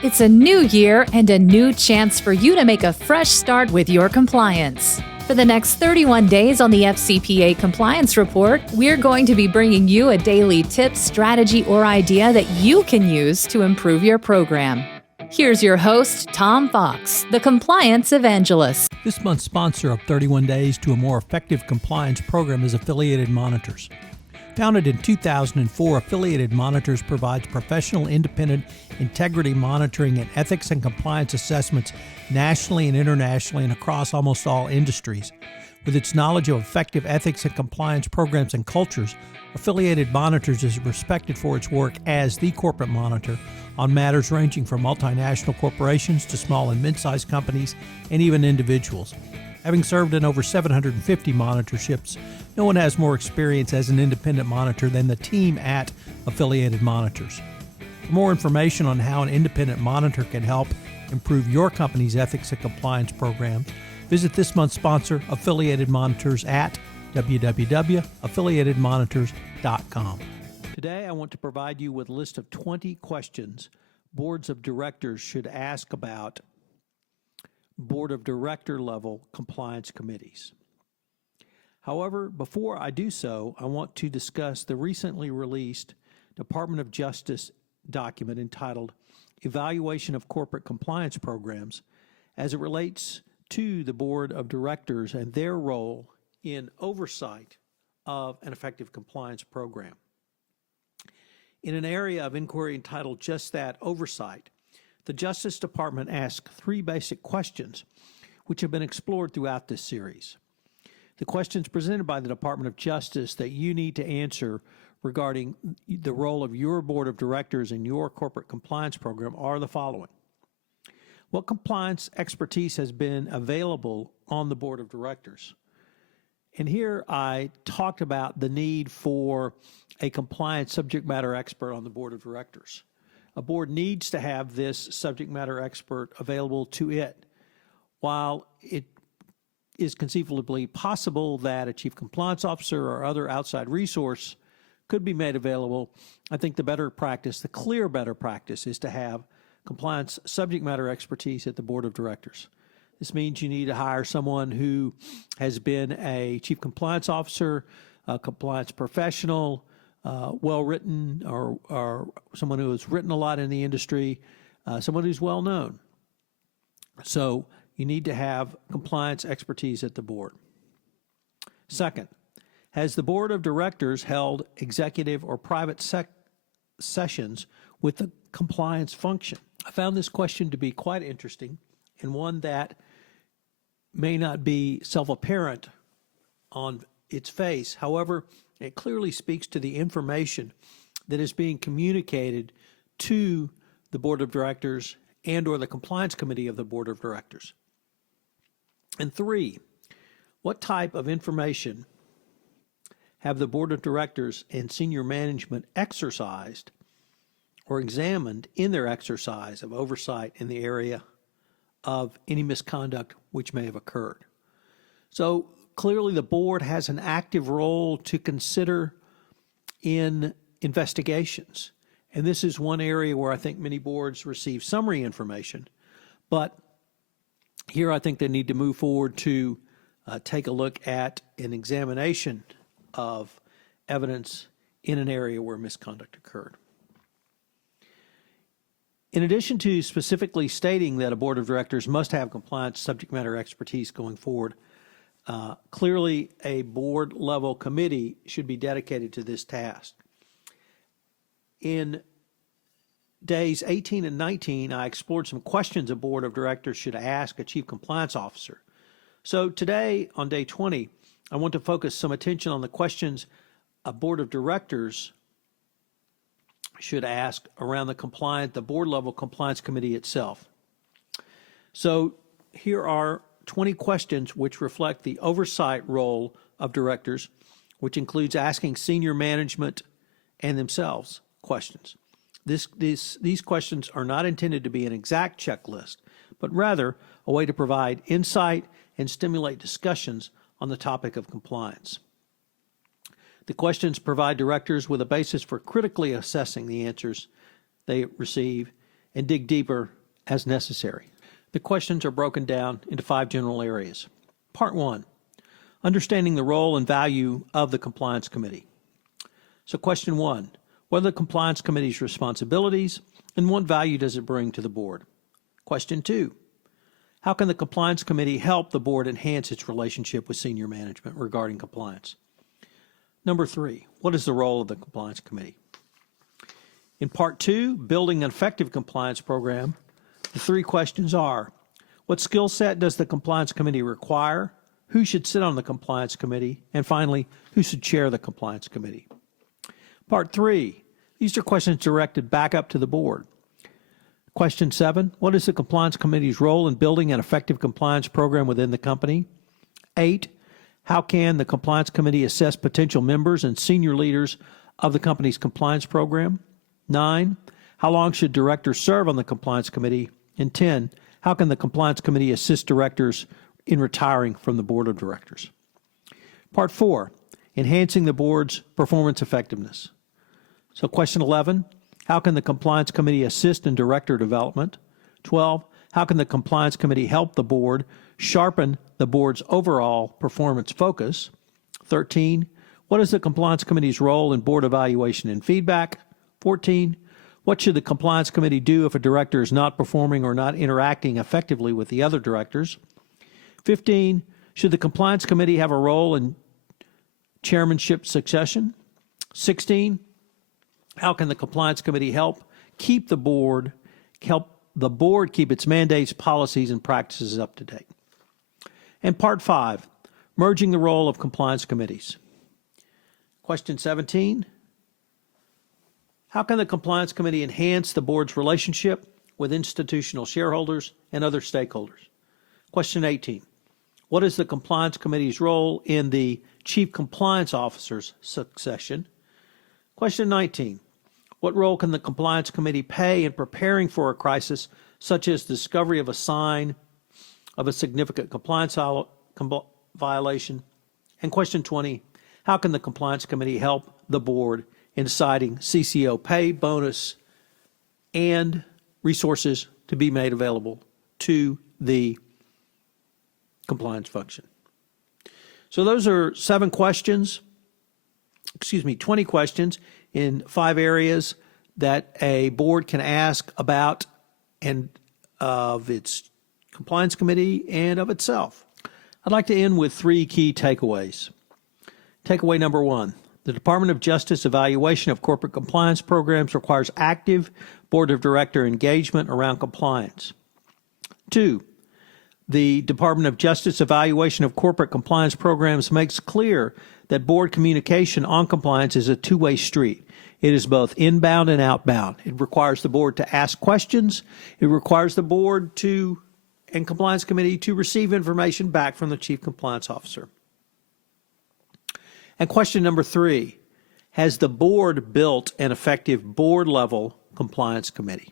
It's a new year and a new chance for you to make a fresh start with your compliance. For the next 31 days on the FCPA Compliance Report, we're going to be bringing you a daily tip, strategy, or idea that you can use to improve your program. Here's your host, Tom Fox, the Compliance Evangelist. This month's sponsor of 31 Days to a More Effective Compliance Program is Affiliated Monitors. Founded in 2004, Affiliated Monitors provides professional, independent integrity monitoring and ethics and compliance assessments nationally and internationally and across almost all industries. With its knowledge of effective ethics and compliance programs and cultures, Affiliated Monitors is respected for its work as the corporate monitor on matters ranging from multinational corporations to small and mid-sized companies and even individuals. Having served in over 750 monitorships, no one has more experience as an independent monitor than the team at Affiliated Monitors. For more information on how an independent monitor can help improve your company's ethics and compliance program, visit this month's sponsor, Affiliated Monitors, at www.affiliatedmonitors.com. Today, I want to provide you with a list of 20 questions boards of directors should ask about board of director level compliance committees. However, before I do so, I want to discuss the recently released Department of Justice document entitled Evaluation of Corporate Compliance Programs as it relates to the board of directors and their role in oversight of an effective compliance program. In an area of inquiry entitled Just That, Oversight, the Justice Department asked three basic questions which have been explored throughout this series. The questions presented by the Department of Justice that you need to answer regarding the role of your board of directors in your corporate compliance program are the following. What compliance expertise has been available on the board of directors? And here I talked about the need for a compliance subject matter expert on the board of directors. A board needs to have this subject matter expert available to it. While it is conceivably possible that a chief compliance officer or other outside resource could be made available, I think the better practice, the clear better practice, is to have compliance subject matter expertise at the board of directors. This means you need to hire someone who has been a chief compliance officer, a compliance professional, well-written, or someone who has written a lot in the industry, someone who's well-known. So you need to have compliance expertise at the board. Second, has the board of directors held executive or private sessions with the compliance function? I found this question to be quite interesting and one that may not be self-apparent on its face. However, it clearly speaks to the information that is being communicated to the board of directors and or the compliance committee of the board of directors. And three, what type of information have the board of directors and senior management exercised or examined in their exercise of oversight in the area of any misconduct which may have occurred? So clearly the board has an active role to consider in investigations. And this is one area where I think many boards receive summary information. But here I think they need to move forward to take a look at an examination of evidence in an area where misconduct occurred. In addition to specifically stating that a board of directors must have compliance subject matter expertise going forward, clearly a board level committee should be dedicated to this task. In days 18 and 19, I explored some questions a board of directors should ask a chief compliance officer. So today, on day 20, I want to focus some attention on the questions a board of directors should ask around the board level compliance committee itself. So here are 20 questions which reflect the oversight role of directors, which includes asking senior management and themselves questions. These questions are not intended to be an exact checklist, but rather a way to provide insight and stimulate discussions on the topic of compliance. The questions provide directors with a basis for critically assessing the answers they receive and dig deeper as necessary. The questions are broken down into 5 general areas. Part 1, understanding the role and value of the Compliance Committee. So question 1, what are the Compliance Committee's responsibilities and what value does it bring to the board? Question 2, how can the Compliance Committee help the board enhance its relationship with senior management regarding compliance? Number 3, what is the role of the Compliance Committee? In Part 2, building an effective compliance program, the 3 questions are, what skill set does the Compliance Committee require? Who should sit on the Compliance Committee? And finally, who should chair the Compliance Committee? Part 3, these are questions directed back up to the board. Question 7, what is the Compliance Committee's role in building an effective compliance program within the company? 8, how can the Compliance Committee assess potential members and senior leaders of the company's compliance program? 9, how long should directors serve on the Compliance Committee? And 10, how can the Compliance Committee assist directors in retiring from the board of directors? Part 4, enhancing the board's performance effectiveness. So question 11, how can the Compliance Committee assist in director development? 12, how can the Compliance Committee help the board sharpen the board's overall performance focus? 13, what is the Compliance Committee's role in board evaluation and feedback? 14, what should the Compliance Committee do if a director is not performing or not interacting effectively with the other directors? 15, should the Compliance Committee have a role in chairmanship succession? 16, how can the Compliance Committee help the board keep its mandates, policies, and practices up to date? And Part 5, merging the role of compliance committees. Question 17, how can the Compliance Committee enhance the board's relationship with institutional shareholders and other stakeholders? Question 18, what is the Compliance Committee's role in the Chief Compliance Officer's succession? Question 19, what role can the Compliance Committee play in preparing for a crisis such as discovery of a sign of a significant compliance violation? And question 20, how can the Compliance Committee help the board in deciding CCO pay, bonus, and resources to be made available to the compliance function? So those are 20 questions in 5 areas that a board can ask about and of its compliance committee and of itself. I'd like to end with 3 key takeaways. Takeaway number 1, the Department of Justice evaluation of corporate compliance programs requires active board of director engagement around compliance. 2, the Department of Justice evaluation of corporate compliance programs makes clear that board communication on compliance is a two-way street. It is both inbound and outbound. It requires the board to ask questions. It requires the board and compliance committee to receive information back from the chief compliance officer. And question number 3, has the board built an effective board-level compliance committee?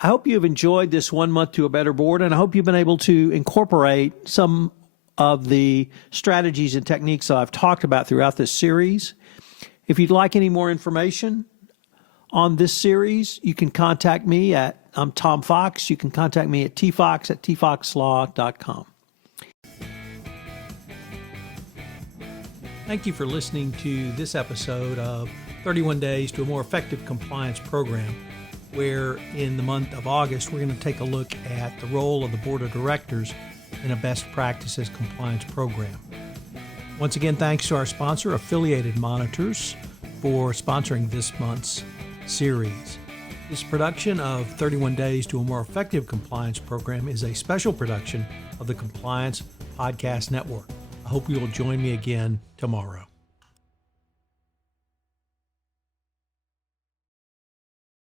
I hope you've enjoyed this 1 month to a better board, and I hope you've been able to incorporate some of the strategies and techniques that I've talked about throughout this series. If you'd like any more information on this series, you can contact me I'm Tom Fox. You can contact me at tfox@tfoxlaw.com. Thank you for listening to this episode of 31 Days to a More Effective Compliance Program, where in the month of August, we're going to take a look at the role of the Board of Directors in a best practices compliance program. Once again, thanks to our sponsor, Affiliated Monitors, for sponsoring this month's series. This production of 31 Days to a More Effective Compliance Program is a special production of the Compliance Podcast Network. I hope you will join me again tomorrow.